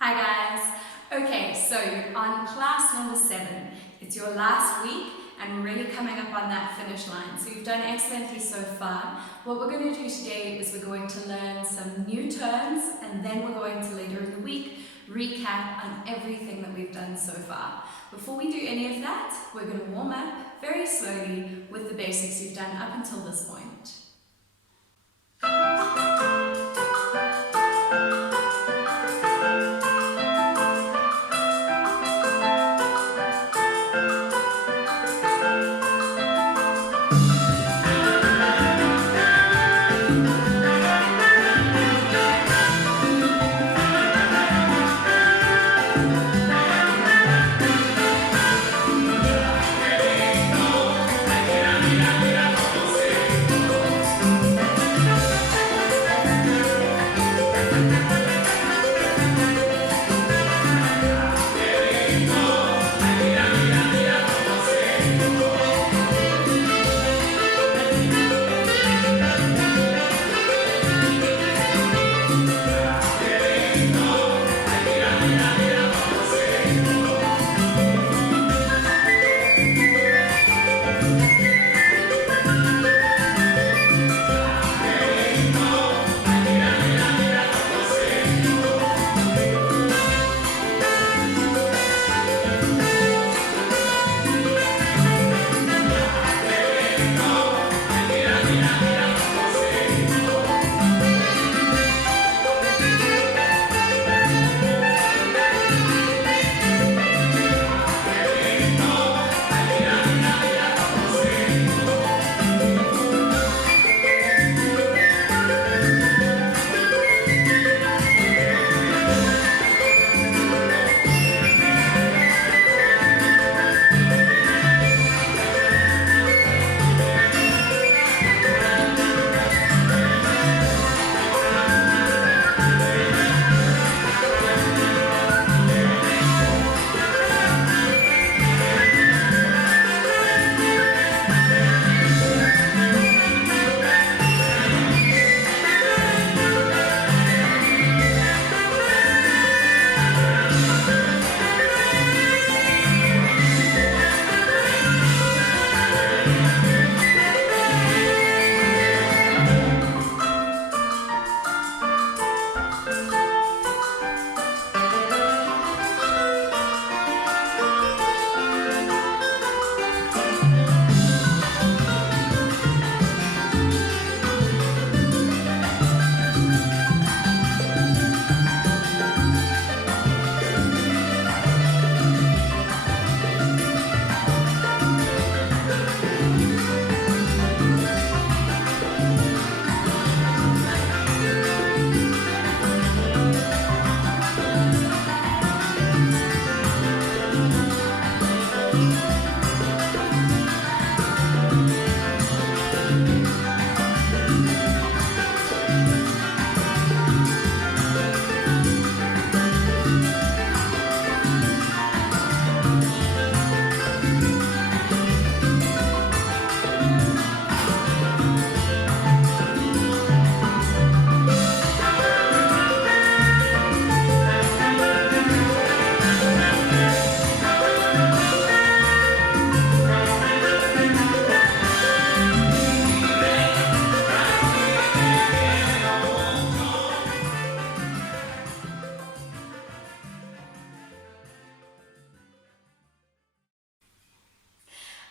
Hi guys. Okay, so you're on class number 7. It's your last week and we're really coming up on that finish line. So you've done excellently so far. What we're going to do today is we're going to learn some new terms and then we're going to later in the week recap on everything that we've done so far. Before we do any of that, we're going to warm up very slowly with the basics you've done up until this point.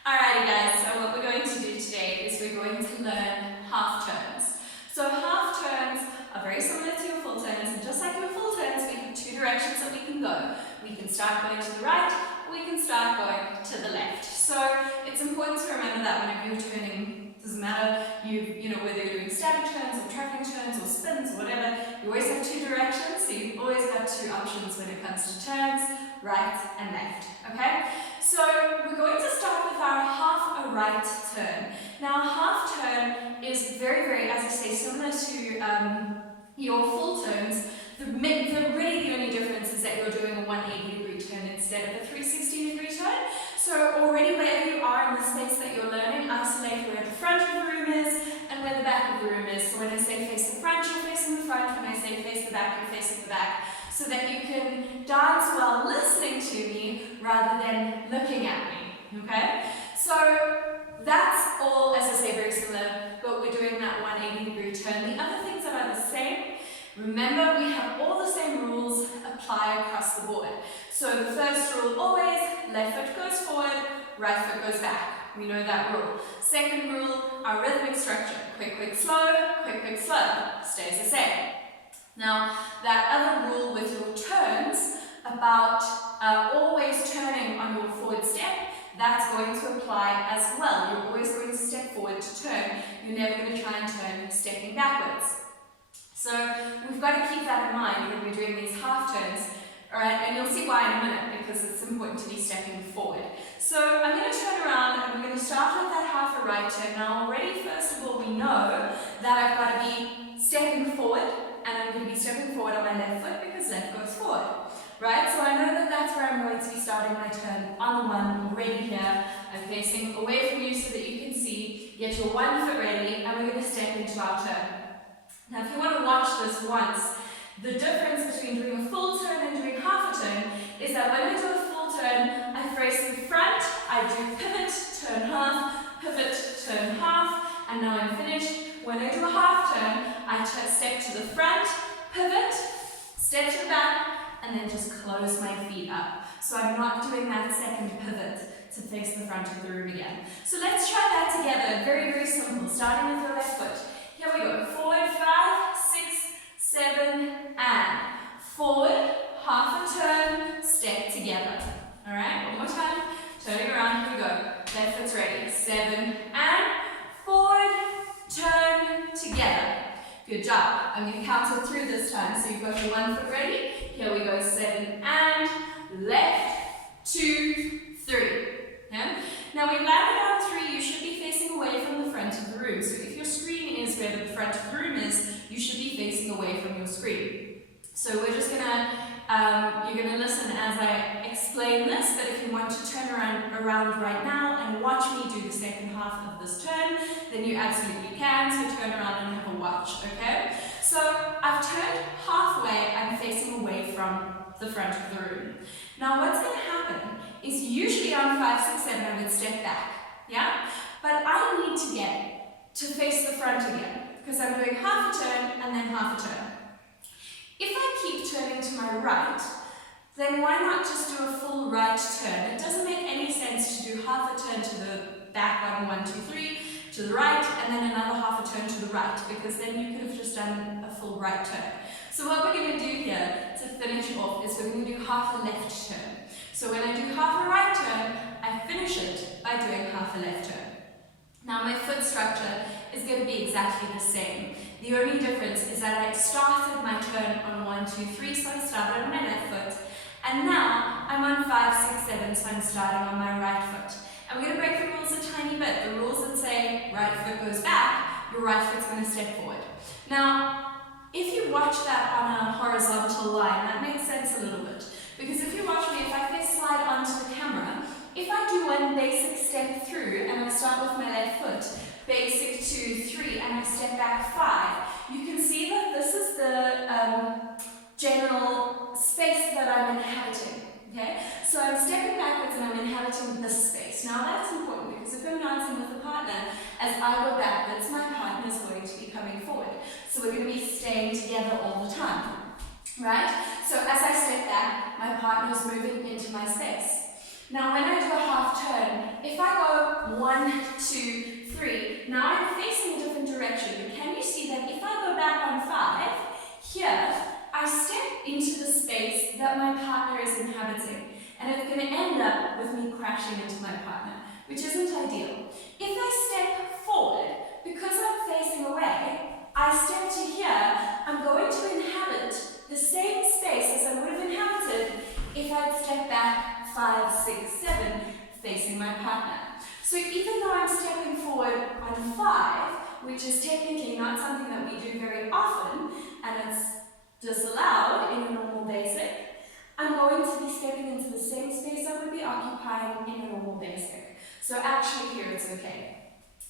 Alrighty guys, so what we're going to do today is we're going to learn half turns. So half turns are very similar to your full turns, and just like your full turns, we have two directions that we can go. We can start going to the right, or we can start going to the left. So it's important to remember that whenever you're turning, it doesn't matter you know whether you're doing static turns or traveling turns or spins or whatever, you always have two directions, so you've always got two options when it comes to turns, right and left, okay? So we're going to start with our half a right turn. Now a half turn is very, as I say, similar to your full turns. Really the only difference is that you're doing a 180-degree turn instead of a 360-degree turn. So already wherever you are in the space that you're learning, isolate where the front of the room is and where the back of the room is. So when I say face the front, you're facing the front. When I say face the back, you're facing the back. so that you can dance while listening to me rather than looking at me, okay? So that's all, as I say, very similar, but we're doing that 180-degree turn. The other things that are the same, remember we have all the same rules apply across the board. So the first rule always, left foot goes forward, right foot goes back. We know that rule. Second rule, our rhythmic structure, quick, quick, slow, stays the same. Now, that other rule with your turns about always turning on your forward step, that's going to apply as well. You're always going to step forward to turn. You're never going to try and turn stepping backwards. So we've got to keep that in mind when we're doing these half turns. Alright, and you'll see why in a minute, because it's important to be stepping forward. So I'm going to turn around and we're going to start with that half a right turn. Now already, first of all, we know that I've got to be stepping forward, and I'm going to be stepping forward on my left foot because left goes forward. Right, so I know that that's where I'm going to be starting my turn on the one already here. I'm facing away from you so that you can see. Get your 1 foot ready, and we're going to step into our turn. Now if you want to watch this once, the difference between doing a full turn and doing half a turn is that when I do a full turn, I face the front, I do pivot, turn half, pivot, turn half, and now I'm finished. When I do a half turn, I step to the front, pivot, step to the back, and then just close my feet up. So I'm not doing that second pivot to face the front of the room again. So let's try that together. Very, very simple. Starting with your left foot. Here we go. Forward, 5, 6, 7, and forward, half a turn, step together. Alright, one more time. Turning around, here we go. Left foot's ready. 7, and forward, turn, together. Good job. I'm going to count it through this time. So you've got your 1 foot ready. Here we go. 7, and left, 2, 3. Yeah? Now we've landed on 3. You should be facing away from the front of the room. So if your screen is where the front of the room is, you should be facing away from your screen. So we're just gonna, you're gonna listen as I explain this, but if you want to turn around right now and watch me do the second half of this turn, then you absolutely can. So turn around and have a watch, okay? So I've turned halfway, I'm facing away from the front of the room. Now what's gonna happen is usually on 5, 6, 7 I would step back, yeah? But I need to get to face the front again, because I'm doing half a turn and then half a turn. If I keep turning to my right, then why not just do a full right turn? It doesn't make any sense to do half a turn to the back on 1, 2, 3, to the right, and then another half a turn to the right, because then you could have just done a full right turn. So what we're going to do here to finish off is we're going to do half a left turn. So when I do half a right turn, I finish it by doing half a left turn. Now my foot structure is going to be exactly the same. The only difference is that I started my turn on 1, 2, 3, so I started on my left foot. And now I'm on 5, 6, 7, so I'm starting on my right foot. I'm going to break the rules a tiny bit. The rules that say right foot goes back, your right foot's going to step forward. Now, if you watch that on a horizontal line, that makes sense a little bit. Because if you watch me, if I face slide onto the camera, if I do one basic step through and I start with my left foot, basic 2, 3, and I step back 5, you can see that this is the general space that I'm inhabiting. Okay? So I'm stepping backwards and I'm inhabiting this space. Now that's important because if I'm dancing with a partner, as I go backwards, my partner is going to be coming forward. So we're going to be staying together all the time. Right? So as I step back, my partner is moving into my space. Now when I do a half turn, if I go 1, 2, 3, now I'm facing a different direction. But can you see that if I go back on 5, here, I step into the space that my partner is inhabiting. And it's going to end up with me crashing into my partner, which isn't ideal. If I step forward, because I'm facing away, I step to here, I'm going to inhabit the same space as I would have inhabited if I'd stepped back 5, 6, 7, facing my partner. So even though I'm stepping forward on 5, which is technically not something that we do very often, and it's disallowed in a normal basic, I'm going to be stepping into the same space I would be occupying in a normal basic. So actually here it's okay.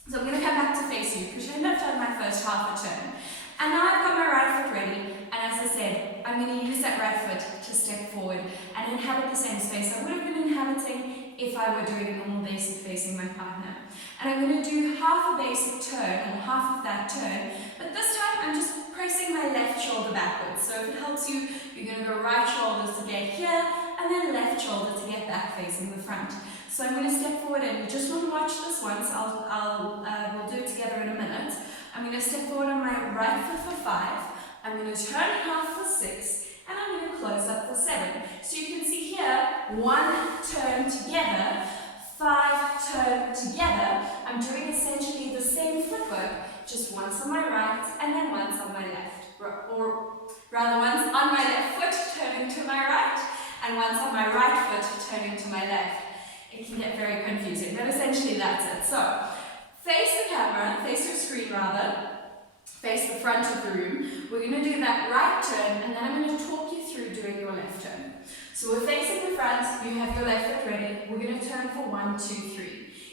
So I'm going to come back to face you, pretend I've done my first half a turn. And now I've got my right foot ready, and as I said, I'm going to use that right foot to step forward and inhabit the same space I would have been inhabiting if I were doing a normal basic facing my partner. And I'm going to do half a basic turn, or half of that turn, but this time I'm just pressing my left shoulder backwards. So if it helps you, you're going to go right shoulder to get here, and then left shoulder to get back facing the front. So I'm going to step forward, and you just want to watch this once. We'll do it together in a minute. I'm going to step forward on my right foot for 5. I'm going to turn half for 6, and I'm going to close up for 7. So you can see here, 1 turn together, 5 turn together. I'm doing essentially the same footwork, just once on my right and then once on my left. Or rather, once on my left foot turning to my right, and once on my right foot turning to my left. It can get very confusing, but essentially that's it. So, face the camera, face your screen rather, face the front of the room. We're going to do that right turn, and then I'm going to talk you through doing your left turn. So we're facing the front, you have your left foot ready. We're going to turn for 1, 2, 3.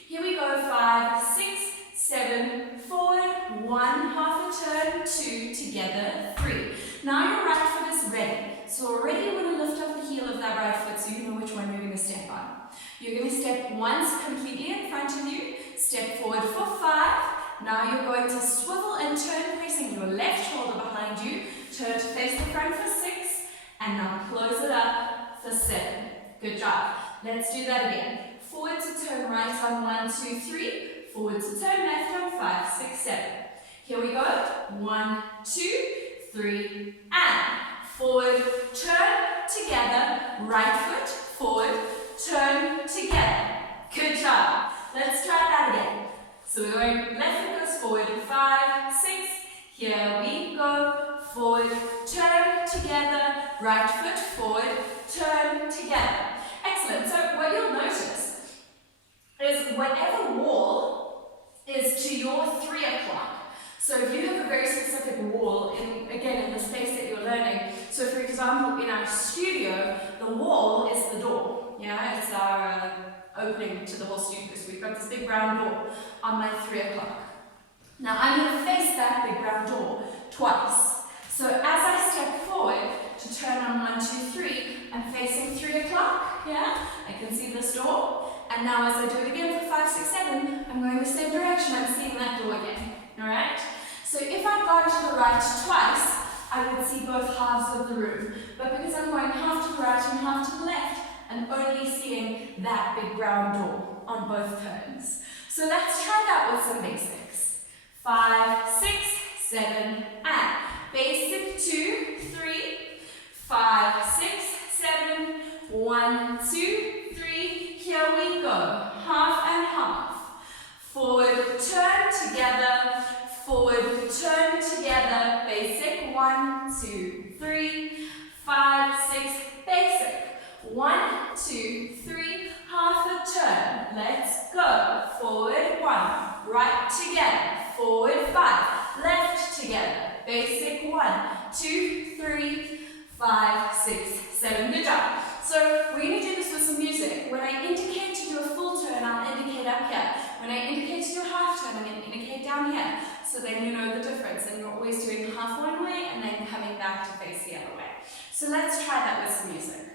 Here we go, 5, 6, 7, forward, 1, half a turn, 2, together, 3. Now your right foot is ready. So already you want to lift up the heel of that right foot so you know which one you're going to step on. You're going to step once completely in front of you, step forward for 5. Now you're going to swivel and turn, placing your left shoulder behind you, turn to face the front for 6, and now close it up for 7. Good job. Let's do that again. Forward to turn right on 1, 2, 3. Forward to turn left on 5, 6, 7. Here we go. 1, 2, 3, and forward, turn together, right foot, forward, turn together. Good job. Let's try that again. So we're going left foot goes forward, 5, 6. Here we go. Forward, turn together, right foot, forward, turn together. Excellent. So what you'll notice is whatever wall is to your 3 o'clock. So if you have a very specific wall, again in the space that you're learning, so for example in our studio, the wall is the door. Yeah, it's our opening to the whole studio. So we've got this big round door on my 3 o'clock. Now I'm going to face that big round door twice. So as I step forward to turn on 1, 2, 3, I'm facing 3 o'clock. Yeah, I can see this door. And now as I do it again for 5, 6, 7, I'm going the same direction. I'm seeing that door again. Alright? So if I've gone to the right twice, I would see both halves of the room. But because I'm going half to the right and half to the left, I'm only seeing that big brown door on both turns. So let's try that with some basics. 5, 6, 7, and basic 2, 3, 5, 6, 7, 1, 2, 3. Here we go. Half and half. Forward, turn together. Forward, turn together. Basic 1, 2, 3, 5, 6. Basic 1, 2, 3. Half a turn. Let's go. Forward 1. Right together. Forward 5. Left together. Basic 1, 2, 3, 5, 6, 7. Good job. So we're going to do this with some music. When I indicate to do a full turn, I'll indicate up here. When I indicate to do a half turn, I'm going to indicate down here. So then you know the difference. And you're always doing half one way and then coming back to face the other way. So let's try that with some music.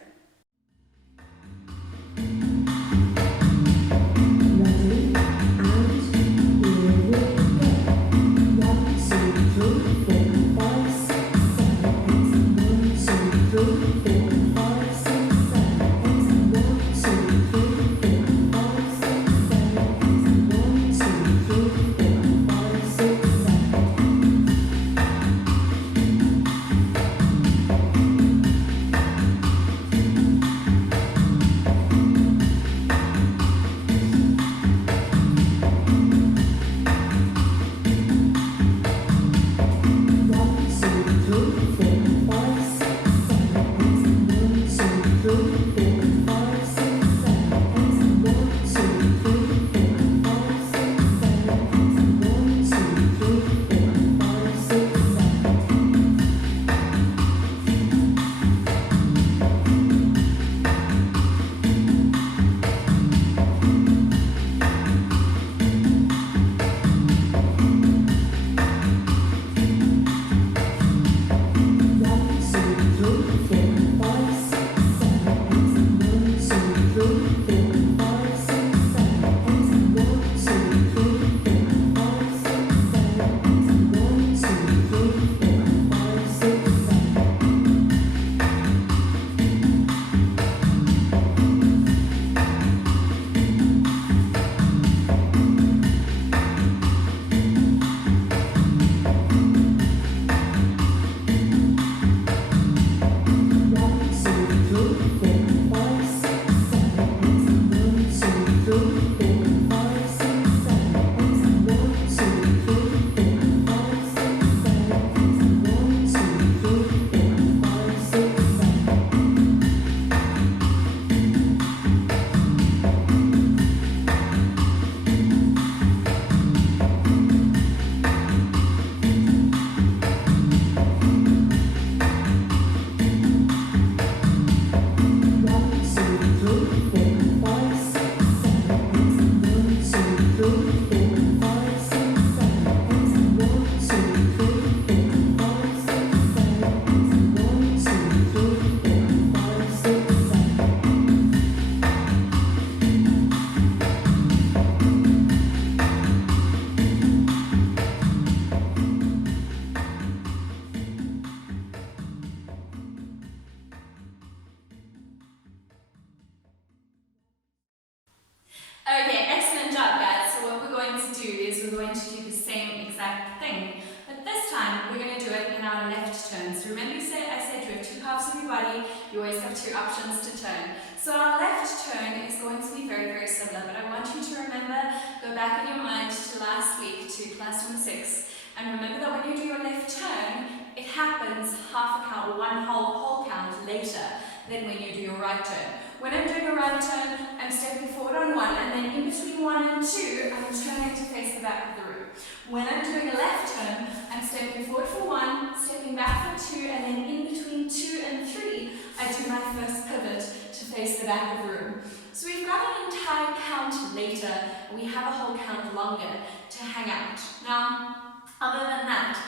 this time, we're going to do it in our left turn. So remember I said you have two halves of your body, you always have two options to turn. So our left turn is going to be very, very similar, but I want you to remember, go back in your mind to last week, to class number 6, and remember that when you do your left turn, it happens half a count, or one whole count later than when you do your right turn. When I'm doing a right turn, I'm stepping forward on 1, and then in between 1 and 2, I'm turning to face the back of the room. When I'm doing a left turn, I'm stepping forward for 1, stepping back for 2, and then in between 2 and 3, I do my first pivot to face the back of the room. So we've got an entire count later, and we have a whole count longer to hang out. Now, other than that,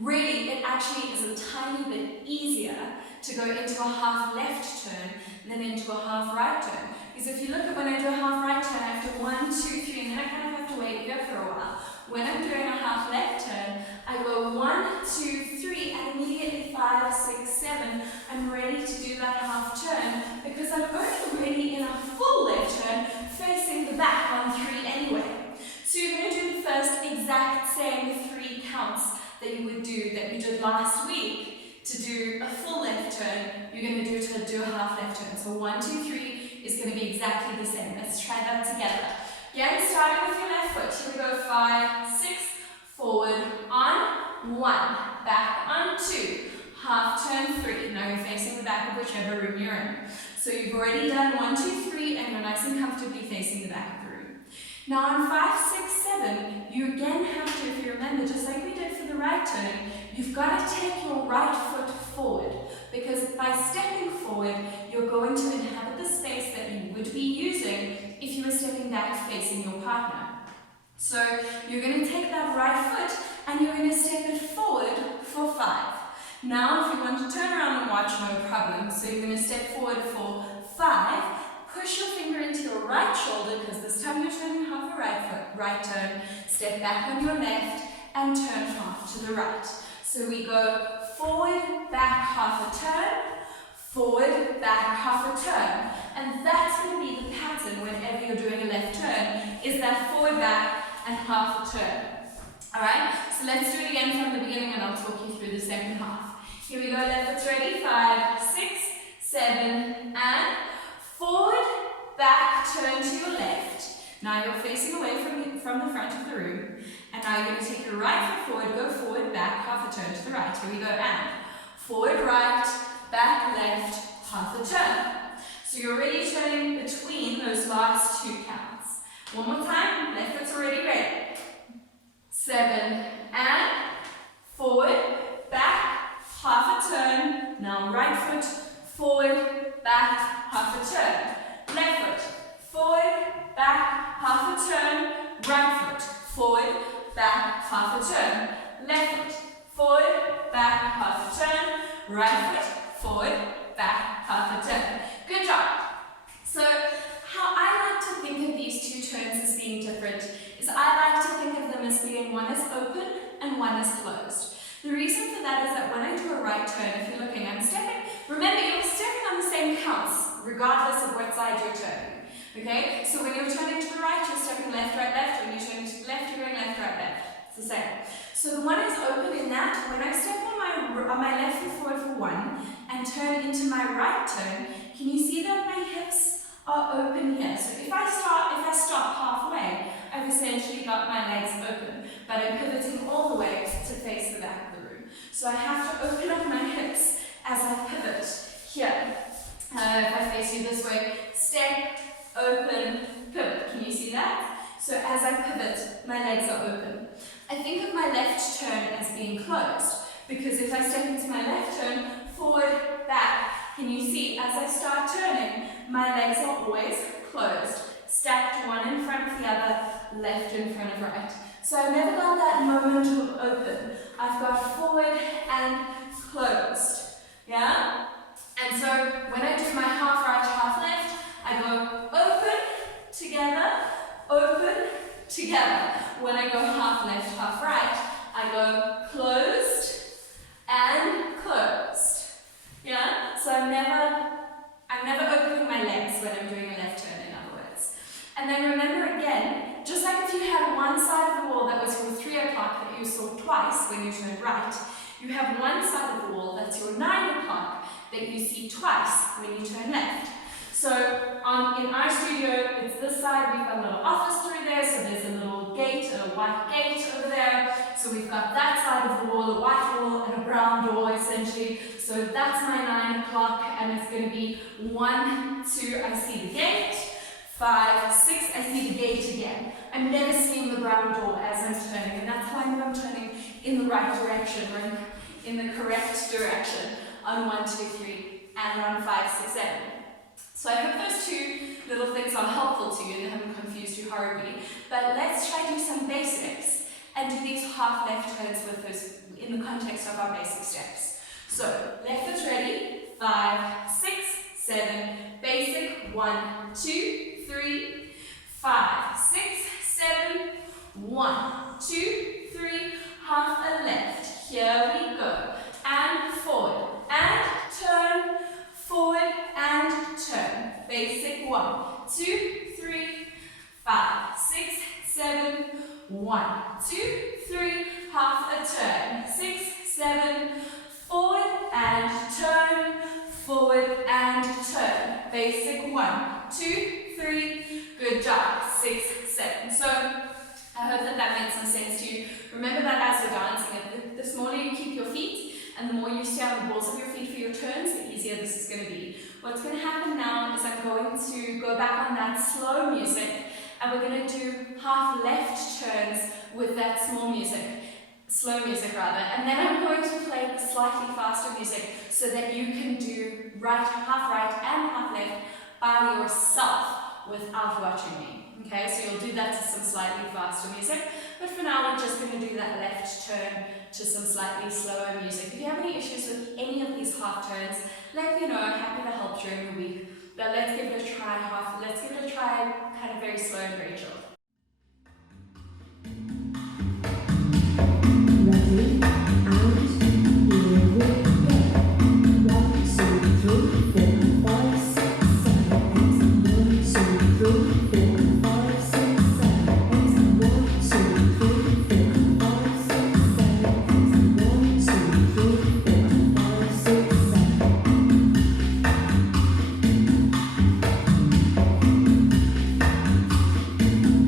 really, it actually is a tiny bit easier to go into a half left turn than into a half right turn. Because if you look at when I do a half right turn, I have to 1, 2, 3, and then I kind of have to wait here for a while. When I'm doing a half left turn, I go 1, 2, 3, and immediately 5, 6, 7, I'm ready to do that half turn because I'm only really in a full left turn facing the back on 3 anyway. So you're going to do the first exact same 3 counts that you did last week. To do a full left turn, you're going to do a half left turn. So 1, 2, 3 is going to be exactly the same. Let's try that together. Again, starting with your left foot. Here we go. 5, 6, forward on 1, back on 2, half turn 3. Now you're facing the back of whichever room you're in. So you've already done 1, 2, 3, and you're nice and comfortably facing the back of the room. Now on 5, 6, 7, you again have to, if you remember, just like we did for the right turn, you've got to take your right foot forward, because by stepping forward, you're going to inhabit the space that you would be using if you were stepping back facing your partner. So you're going to take that right foot and you're going to step it forward for 5. Now if you want to turn around and watch, no problem. So you're going to step forward for 5, push your finger into your right shoulder, because this time you're turning half a right turn, step back on your left and turn half to the right. So we go forward, back, half a turn, forward, back, half a turn. And that's going to be the pattern whenever you're doing a left turn, is that forward, back, and half a turn. Alright, so let's do it again from the beginning and I'll talk you through the second half. Here we go, left foot's ready, 5, 6, 7, and forward, back, turn to your left. Now you're facing away from the front of the room. And now you're going to take your right foot forward, go forward, back, half a turn to the right. Here we go, and forward, right, back, left, half a turn. So you're already turning between those last 2 counts. One more time, left foot's already ready. 7, and forward, back, half a turn. Now right foot, forward, back, half a turn. Left foot, forward, back, half a turn. Right foot, forward, back, half a turn. Left foot, forward, back, half a turn. Right foot, forward, back, half a turn. Good job. So how I like to think of these 2 turns as being different is I like to think of them as being one is open and one is closed. The reason for that is that when I do a right turn, if you're looking, I'm stepping, remember you're stepping on the same counts regardless of what side you're turning. Okay, so when you're turning to the right, you're stepping left, right, left. When you're turning to the left, you're going left, right, left. It's the same. So the one is open in that when I step on my left foot forward for 1 and turn into my right turn, can you see that my hips are open here? So if I stop halfway, I've essentially got my legs open, but I'm pivoting all the way to face the back of the room. So I have to open up my hips as I pivot here. If I face you this way, step, open, pivot. Can you see that? So as I pivot, my legs are open. I think of my left turn as being closed, because if I step into my left turn, forward, back, can you see, as I start turning, my legs are always closed, stacked one in front of the other, left in front of right. So I've never got that moment of open. I've got forward and closed. Yeah? And so when I do my half right, half left, I go open, together. When I go half left, half right, I go closed and closed. Yeah? So I'm never opening my legs when I'm doing a left turn, in other words. And then remember again, just like if you had one side of the wall that was from 3 o'clock that you saw twice when you turned right, right. You have one side of the wall, that's your 9 o'clock, that you see twice when you turn left. So in our studio, it's this side, we've got a little office through there, so there's a little gate, a white gate over there. So we've got that side of the wall, a white wall and a brown door essentially. So that's my 9 o'clock, and it's going to be 1, 2, I see the gate, 5, 6, I see the gate again. I'm never seeing the brown door as I'm turning, and that's how I know I'm turning in the right direction, or in the correct direction on 1, 2, 3, and on 5, 6, 7. So I hope those 2 little things are helpful to you and haven't confused you horribly. But let's try to do some basics and do these half left turns with those in the context of our basic steps. So left foot ready, 5, 6, 7, basic, 1, 2, 3, 5, 6, 7, 1, 2, 3, half a left. Here we go. And forward, and turn, forward, and turn. Basic, 1, 2, 3, 5, 6, 7, 1, 2, 3, half a turn. 6, 7, forward, and turn, forward, and turn. Basic, 1, 2, 3, good job. 6, 7. So I hope that made some sense to you. Remember that as you're dancing, the smaller you keep your feet and the more you stay on the balls of your feet for your turns, the easier this is going to be. What's going to happen now is I'm going to go back on that slow music, and we're going to do half left turns with that slow music, and then I'm going to play the slightly faster music so that you can do half right and half left by yourself without watching me. Okay, so you'll do that to some slightly faster music, but for now we're just going to do that left turn to some slightly slower music. If you have any issues with any of these half turns, let me know. I'm happy to help during the week. But let's give it a try. Let's give it a try, kind of very slow and very chill. Ready, and here we go. 1, 2, 3, 4, 5, 6, 7, 8. 1, 2, 3, 4, 5, 6, 7, 8. 1, 2, 3, 4, 5, 6, 7, 8. 1, 2, 3, 4, 5, 6, 7.